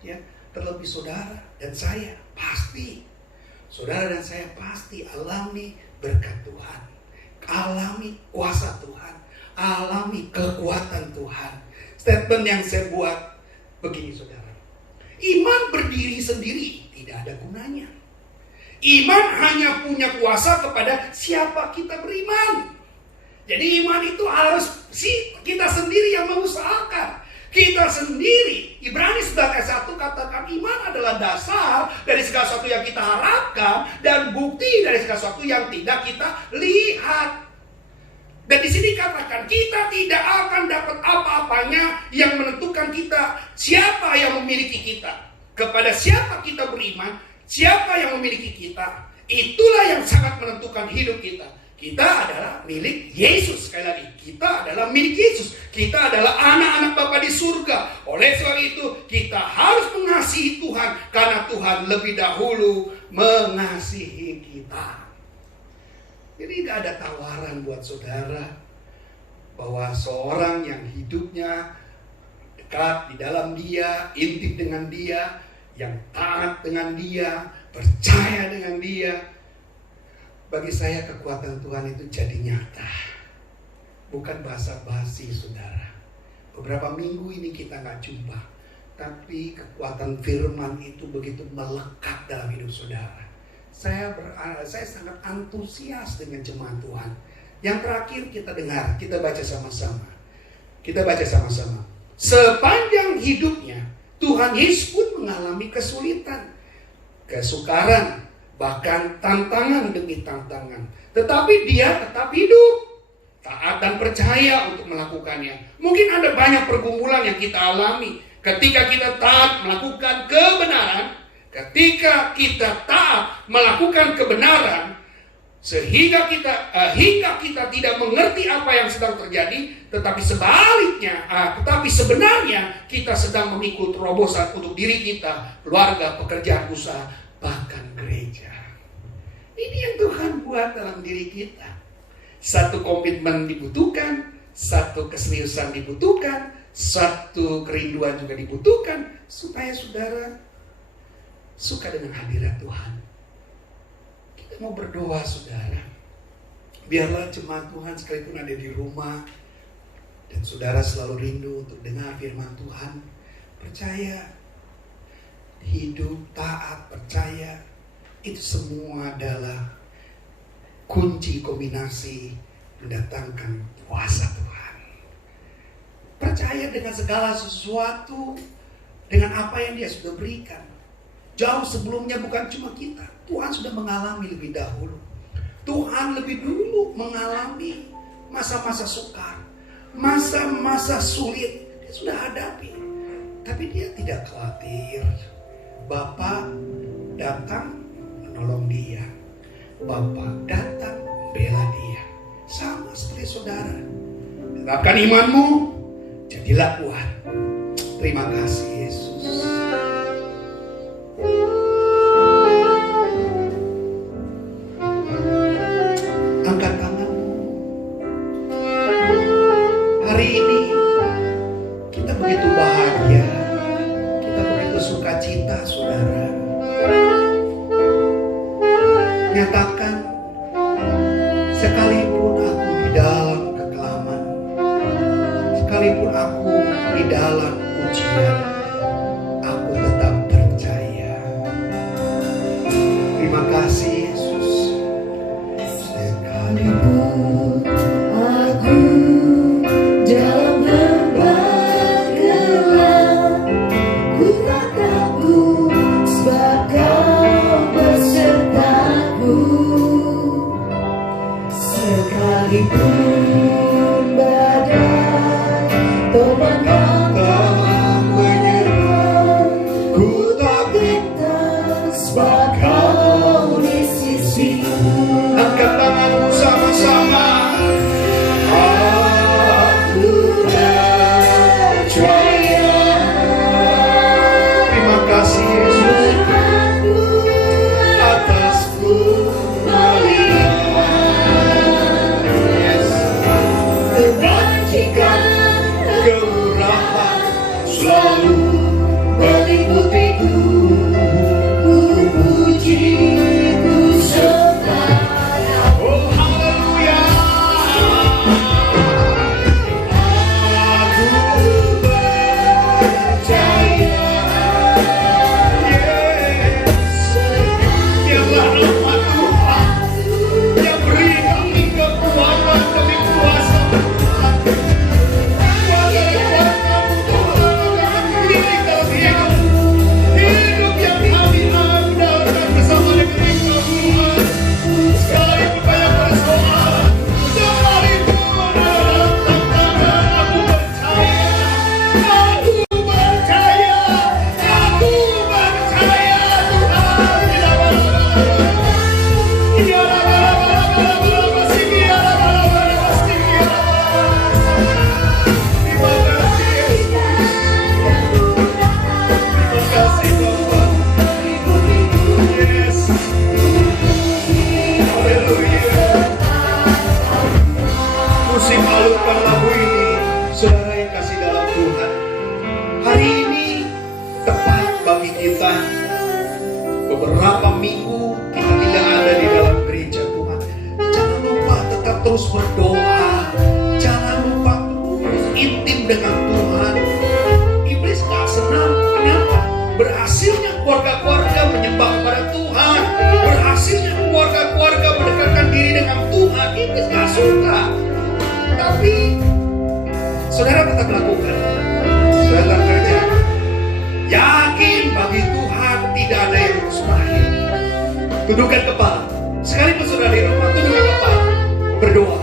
Ya, terlebih saudara dan saya pasti. Saudara dan saya pasti alami berkat Tuhan, alami kuasa Tuhan, alami kekuatan Tuhan. Statement yang saya buat begini saudara. Iman berdiri sendiri tidak ada gunanya. Iman hanya punya kuasa kepada siapa kita beriman. Jadi iman itu harus kita sendiri yang mengusahakan. Kita sendiri. Ibrani 11:1 katakan iman adalah dasar dari segala sesuatu yang kita harapkan dan bukti dari segala sesuatu yang tidak kita lihat. Dan di sini katakan kita tidak akan dapat apa-apanya yang menentukan kita siapa yang memiliki kita. Kepada siapa kita beriman, siapa yang memiliki kita, itulah yang sangat menentukan hidup kita. Kita adalah milik Yesus. Sekali lagi, kita adalah milik Yesus. Kita adalah anak-anak Bapa di surga. Oleh sebab itu, kita harus mengasihi Tuhan. Karena Tuhan lebih dahulu mengasihi kita. Jadi tidak ada tawaran buat saudara bahwa seorang yang hidupnya dekat di dalam Dia, intim dengan Dia, yang taat dengan Dia, percaya dengan Dia. Bagi saya kekuatan Tuhan itu jadi nyata. Bukan basa-basi saudara. Beberapa minggu ini kita gak jumpa. Tapi kekuatan firman itu begitu melekat dalam hidup saudara. Saya sangat antusias dengan jemaat Tuhan. Yang terakhir kita dengar, kita baca sama-sama. Kita baca sama-sama. Sepanjang hidupnya Tuhan Yesus pun mengalami kesulitan, kesukaran, bahkan tantangan demi tantangan. Tetapi dia tetap hidup, taat dan percaya untuk melakukannya. Mungkin ada banyak pergumulan yang kita alami ketika kita taat melakukan kebenaran. Ketika kita taat melakukan kebenaran, sehingga kita tidak mengerti apa yang sedang terjadi, tetapi sebenarnya kita sedang memikul terobosan untuk diri kita, keluarga, pekerjaan, usaha, bahkan gereja. Ini yang Tuhan buat dalam diri kita. Satu komitmen dibutuhkan, satu keseriusan dibutuhkan, satu kerinduan juga dibutuhkan, supaya saudara suka dengan hadirat Tuhan. Kita mau berdoa saudara, biarlah jemaat Tuhan sekalipun ada di rumah, dan saudara selalu rindu untuk dengar firman Tuhan. Percaya, hidup, taat, percaya, itu semua adalah kunci kombinasi mendatangkan kuasa Tuhan. Percaya dengan segala sesuatu, dengan apa yang Dia sudah berikan. Jauh sebelumnya bukan cuma kita, Tuhan sudah mengalami lebih dahulu. Tuhan lebih dulu mengalami masa-masa sukar, masa-masa sulit. Dia sudah hadapi, tapi Dia tidak khawatir. Bapa datang menolong dia, Bapa datang membela dia. Sama seperti saudara. Terapkan imanmu, jadilah kuat. Terima kasih Yesus. Angkat tanganmu. Hari ini kita begitu bahagia, kita begitu sukacita saudara. Nyatakan, sekalipun aku di dalam kekelaman, sekalipun aku di dalam ujian, aku tetap percaya. Terima kasih Yesus. Sekalipun aku dalam lembah gelap, ku tak takut sebab Kau bersertaku. Sekalipun badai tombak salurkan lagu ini, saudara yang kasih dalam Tuhan. Hari ini tepat bagi kita. Beberapa minggu kita tidak ada di dalam gereja Tuhan. Jangan lupa tetap terus berdoa. Jangan lupa terus intim dengan Tuhan. Iblis gak senang. Kenapa? Berhasilnya keluarga-keluarga menyembah kepada Tuhan. Berhasilnya keluarga-keluarga mendekatkan diri dengan Tuhan. Iblis gak suka. Tapi saudara tetap lakukan. Saudara kerja. Yakin bagi Tuhan tidak ada yang mustahil. Tundukkan kepala. Sekalipun saudara di rumah, tundukkan kepala. Berdoa.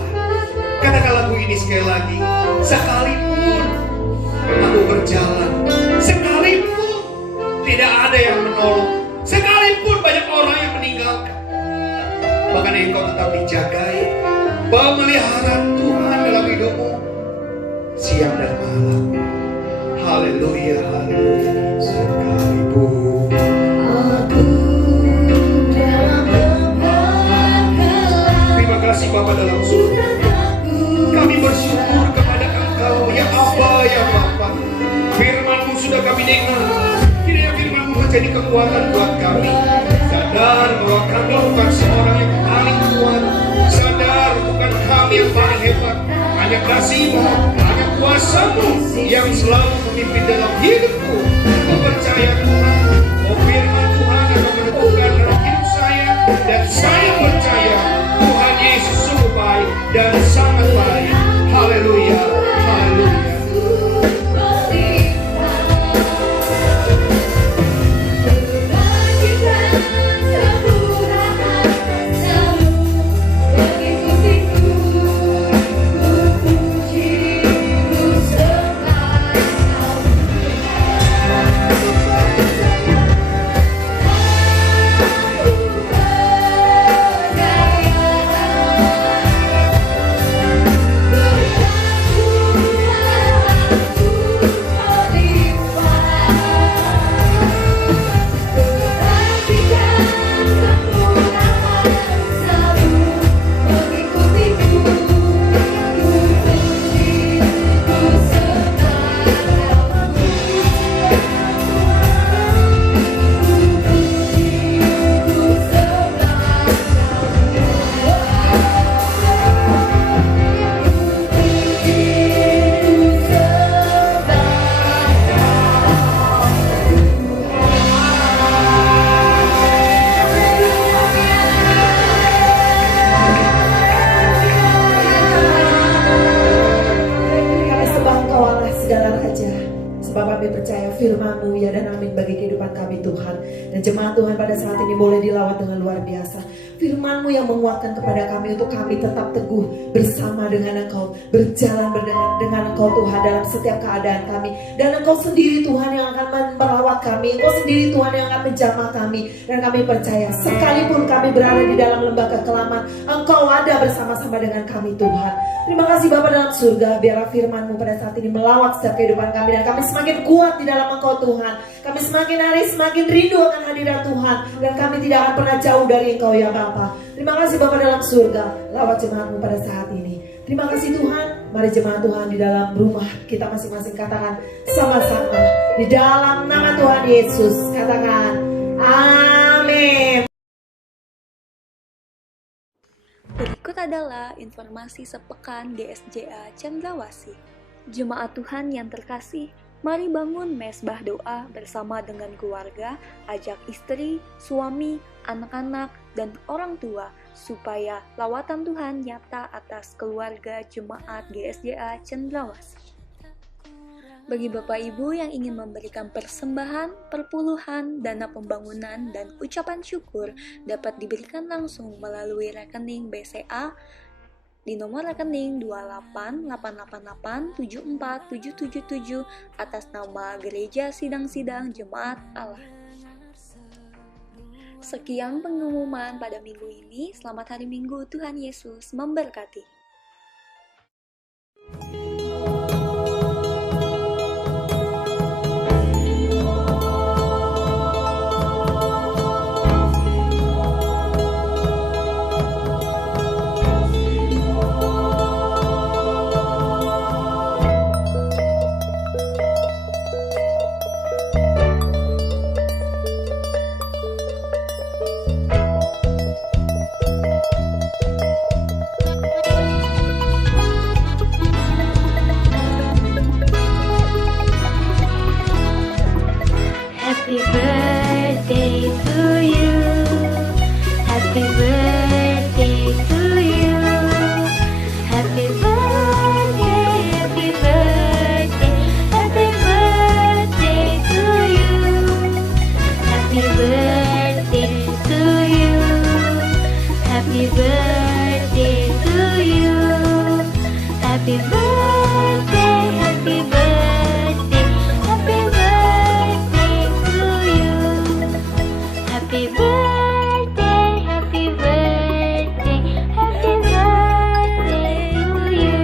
Katakan lagu ini sekali lagi. Sekalipun aku berjalan, sekalipun tidak ada yang menolong, sekalipun banyak orang yang meninggalkan, bahkan engkau tetap dijagai. Pemeliharaan Tuhan dalam hidupmu siang dan malam. Haleluya, haleluya. Sekalipun Aku dalam lembah gelap. terima kasih Bapa dalam surga. Kami bersyukur kepada Engkau ya Aba ya Bapa. Firman-Mu sudah kami dengar. Kiranya Firman-Mu menjadi kekuatan buat kami. Sadar bahwa kami bukan seorang yang paling kuat. Sadar bukan kami yang paling hebat. Hanya kasih-Mu, hanya kuasa-Mu yang selalu memimpin dalam hidupku. Aku percaya Tuhan, oh firman Tuhan akan menentukan dalam hidup saya. Dan saya percaya Tuhan Yesus sungguh baik dan sangat baik. Haleluya, haleluya. Firman-Mu ya dan amin bagi kehidupan kami Tuhan. Dan jemaat Tuhan pada saat ini boleh dilawat dengan luar biasa. Firman-Mu yang menguatkan kepada kami untuk kami tetap teguh bersama dengan Engkau, berjalan dengan Engkau Tuhan dalam setiap keadaan kami. Dan Engkau sendiri Tuhan yang akan merawat kami, Engkau sendiri Tuhan yang akan menjamah kami. Dan kami percaya sekalipun kami berada di dalam lembah kekelaman, Engkau ada bersama-sama dengan kami Tuhan. Terima kasih Bapa dalam surga, biarlah firman-Mu pada saat ini melawat setiap kehidupan kami. Dan kami semakin kuat di dalam Engkau Tuhan. Kami semakin hari semakin rindu akan hadirat Tuhan. Dan kami tidak akan pernah jauh dari Engkau ya Bapa. Terima kasih Bapa dalam surga, lawat jemaat-Mu pada saat ini. Terima kasih Tuhan. Mari jemaat Tuhan di dalam rumah kita masing-masing katakan sama-sama di dalam nama Tuhan Yesus. Katakan amin. Berikut adalah informasi sepekan GSJA Cendrawasih. Jemaat Tuhan yang terkasih, mari bangun mesbah doa bersama dengan keluarga, ajak istri, suami, anak-anak, dan orang tua supaya lawatan Tuhan nyata atas keluarga jemaat GSJA Cendrawasih. Bagi Bapak Ibu yang ingin memberikan persembahan, perpuluhan, dana pembangunan, dan ucapan syukur dapat diberikan langsung melalui rekening BCA di nomor rekening 28888747777 atas nama Gereja Sidang-Sidang Jemaat Allah. Sekian pengumuman pada minggu ini. Selamat hari Minggu, Tuhan Yesus memberkati. Happy birthday, happy birthday, happy birthday to you. Happy birthday, happy birthday, happy birthday to you.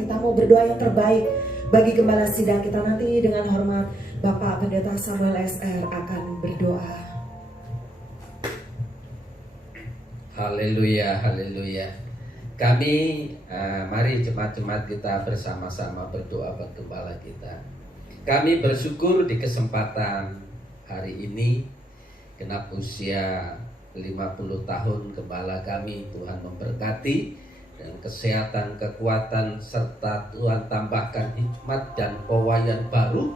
kita mau berdoa yang terbaik bagi gembala sidang kita. Nanti dengan hormat Bapak Pendeta Samuel SR akan berdoa. Haleluya, haleluya. Kami mari jemaat-jemaat kita bersama-sama berdoa buat gembala kita. Kami bersyukur di kesempatan hari ini genap usia 50 tahun gembala kami. Tuhan memberkati dengan kesehatan, kekuatan, serta Tuhan tambahkan hikmat dan pewayan baru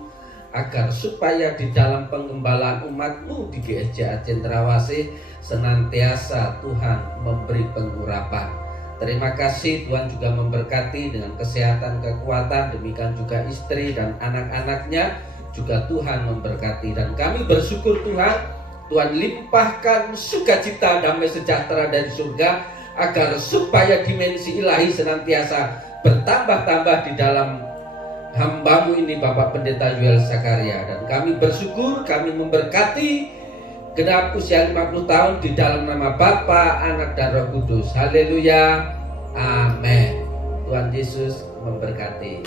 agar supaya di dalam penggembalaan umat-Mu di GSJA Cendrawasih senantiasa Tuhan memberi pengurapan. Terima kasih Tuhan juga memberkati dengan kesehatan, kekuatan, demikian juga istri dan anak-anaknya juga Tuhan memberkati. Dan kami bersyukur Tuhan limpahkan sukacita, damai sejahtera dari surga agar supaya dimensi ilahi senantiasa bertambah-tambah di dalam hamba-Mu ini Bapak Pendeta Yuel Zakaria, dan kami bersyukur kami memberkati genap usia 50 tahun di dalam nama Bapa, Anak dan Roh Kudus. Haleluya. Amin. Tuhan Yesus memberkati.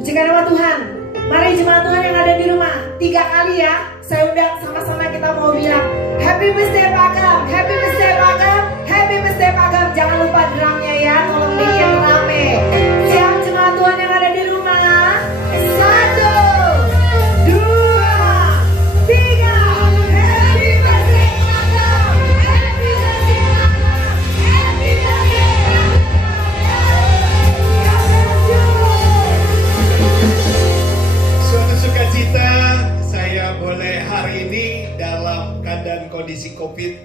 Pujikan nama Tuhan. Mari jemaat Tuhan yang ada di rumah, 3 kali ya saya undang, sama-sama kita mau bilang Happy Birthday Pak Agam, Happy Birthday Pak Agam, Happy Birthday Pak Agam. Jangan lupa drumnya ya, tolong bikin rame. Siap jemaat Tuhan yang ada di rumah. 1, 2, 3. Happy Birthday Pak Agam, Happy Birthday Pak Agam, Happy Birthday Pak Agam. Suatu sukacita saya boleh hari ini dalam keadaan kondisi COVID.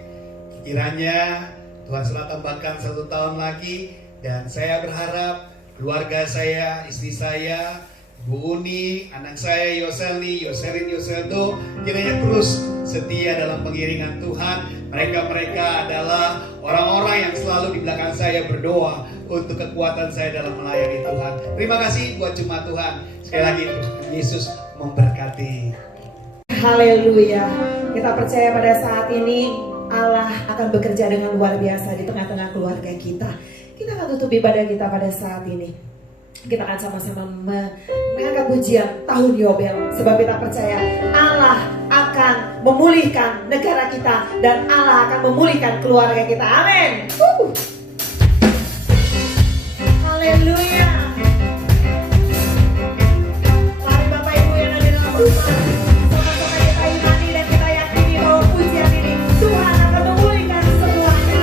Kiranya Tuhan selalu tambahkan 1 tahun lagi, dan saya berharap keluarga saya, istri saya, Bu Uni, anak saya Yoselni, Yoselin, Yoseldo, kiranya terus setia dalam pengiringan Tuhan. Mereka adalah orang-orang yang selalu di belakang saya berdoa untuk kekuatan saya dalam melayani Tuhan. Terima kasih buat jemaat Tuhan. Sekali lagi Tuhan Yesus memberkati. Haleluya. Kita percaya pada saat ini Allah akan bekerja dengan luar biasa di tengah-tengah keluarga kita. Kita akan tutup ibadah kita pada saat ini. Kita akan sama-sama mengangkat pujian tahun Yobel. Sebab kita percaya Allah akan memulihkan negara kita, dan Allah akan memulihkan keluarga kita. Amin. Haleluya. Mari Bapak Ibu yang ada dalam rumah, sama-sama kita imani dan kita yakini bahwa pujian ini Tuhan akan memulihkan semuanya.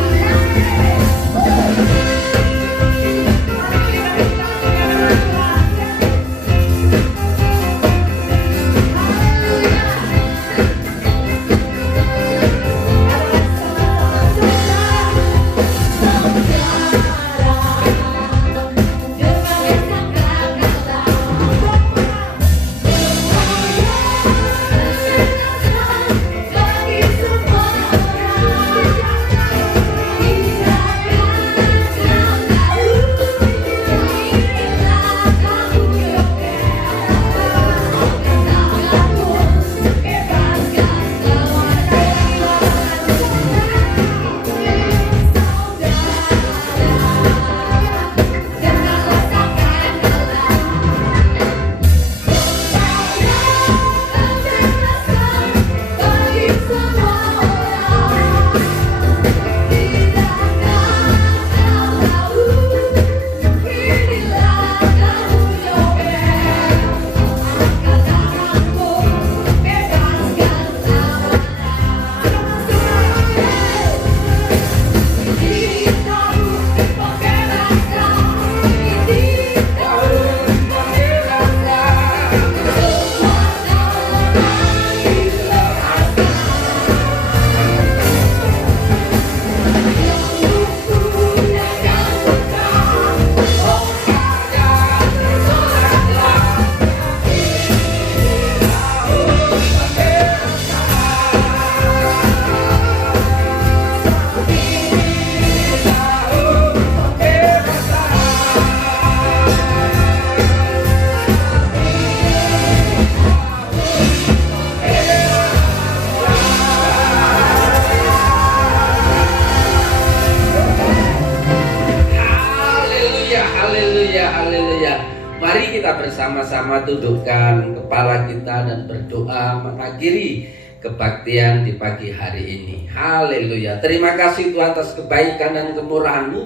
bersama-sama tundukkan kepala kita dan berdoa mengakhiri kebaktian di pagi hari ini. Haleluya. Terima kasih Tuhan atas kebaikan dan kemurahan-Mu.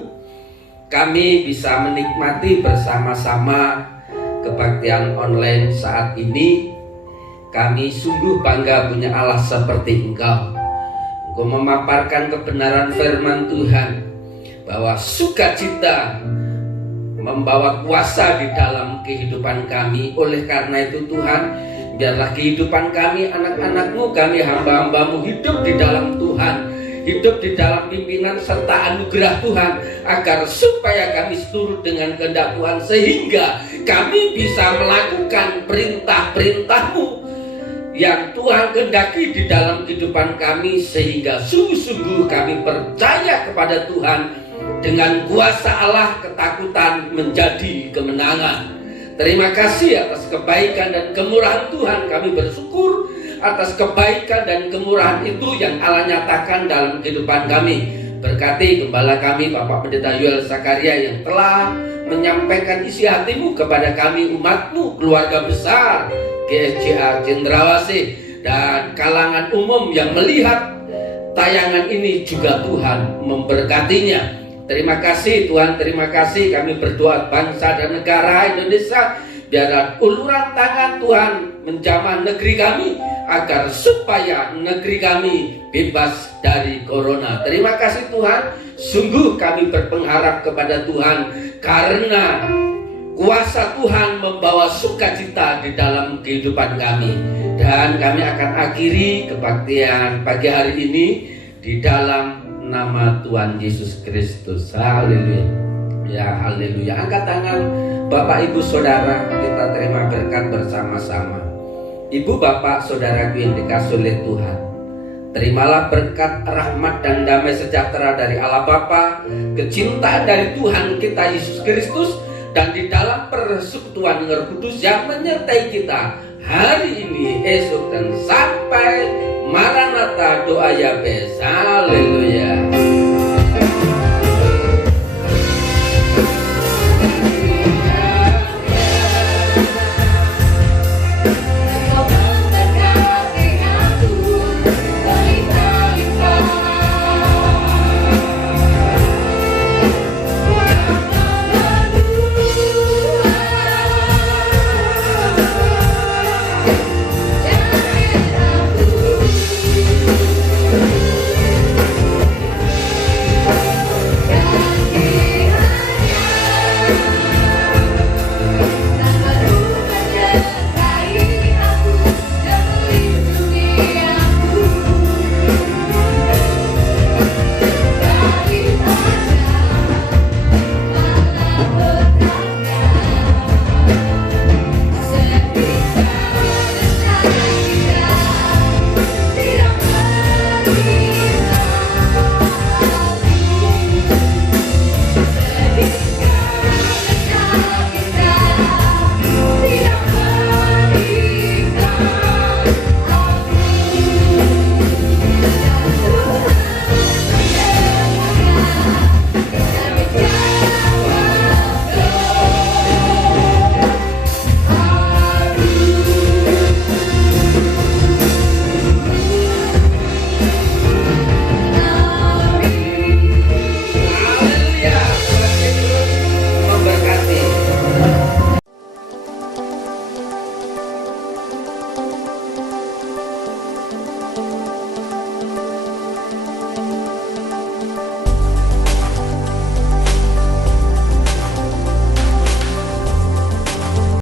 Kami bisa menikmati bersama-sama kebaktian online saat ini. Kami sungguh bangga punya Allah seperti Engkau. Engkau memaparkan kebenaran firman Tuhan, bahwa sukacita membawa kuasa di dalam kehidupan kami. Oleh karena itu Tuhan, biarlah kehidupan kami, anak-anak-Mu, kami hamba-hamba-Mu hidup di dalam Tuhan, hidup di dalam pimpinan serta anugerah Tuhan, agar supaya kami seturut dengan kehendak Tuhan, sehingga kami bisa melakukan perintah-perintah-Mu yang Tuhan kehendaki di dalam kehidupan kami, sehingga sungguh-sungguh kami percaya kepada Tuhan. Dengan kuasa Allah, ketakutan menjadi kemenangan. Terima kasih atas kebaikan dan kemurahan Tuhan. Kami bersyukur atas kebaikan dan kemurahan itu yang Allah nyatakan dalam kehidupan kami. Berkati gembala kami Bapak Pendeta Yoel Zakaria yang telah menyampaikan isi hati-Mu kepada kami, umat-Mu, keluarga besar GSJA Cendrawasih, dan kalangan umum yang melihat tayangan ini juga Tuhan memberkatinya. Terima kasih Tuhan, terima kasih. Kami berdoa bangsa dan negara Indonesia, biarlah uluran tangan Tuhan menjamah negeri kami, agar supaya negeri kami bebas dari corona. Terima kasih Tuhan. Sungguh kami berpengharap kepada Tuhan, karena kuasa Tuhan membawa sukacita di dalam kehidupan kami. Dan kami akan akhiri kebaktian pagi hari ini di dalam nama Tuhan Yesus Kristus. Haleluya. Ya, haleluya. Angkat tangan Bapak Ibu Saudara, kita terima berkat bersama-sama. Ibu Bapak Saudaraku yang dikasihi oleh Tuhan, terimalah berkat, rahmat dan damai sejahtera dari Allah Bapa, kecintaan dari Tuhan kita Yesus Kristus, dan di dalam persekutuan Roh Kudus yang menyertai kita hari ini, esok, dan sampai Maranatha. Doa Yabes. Haleluya.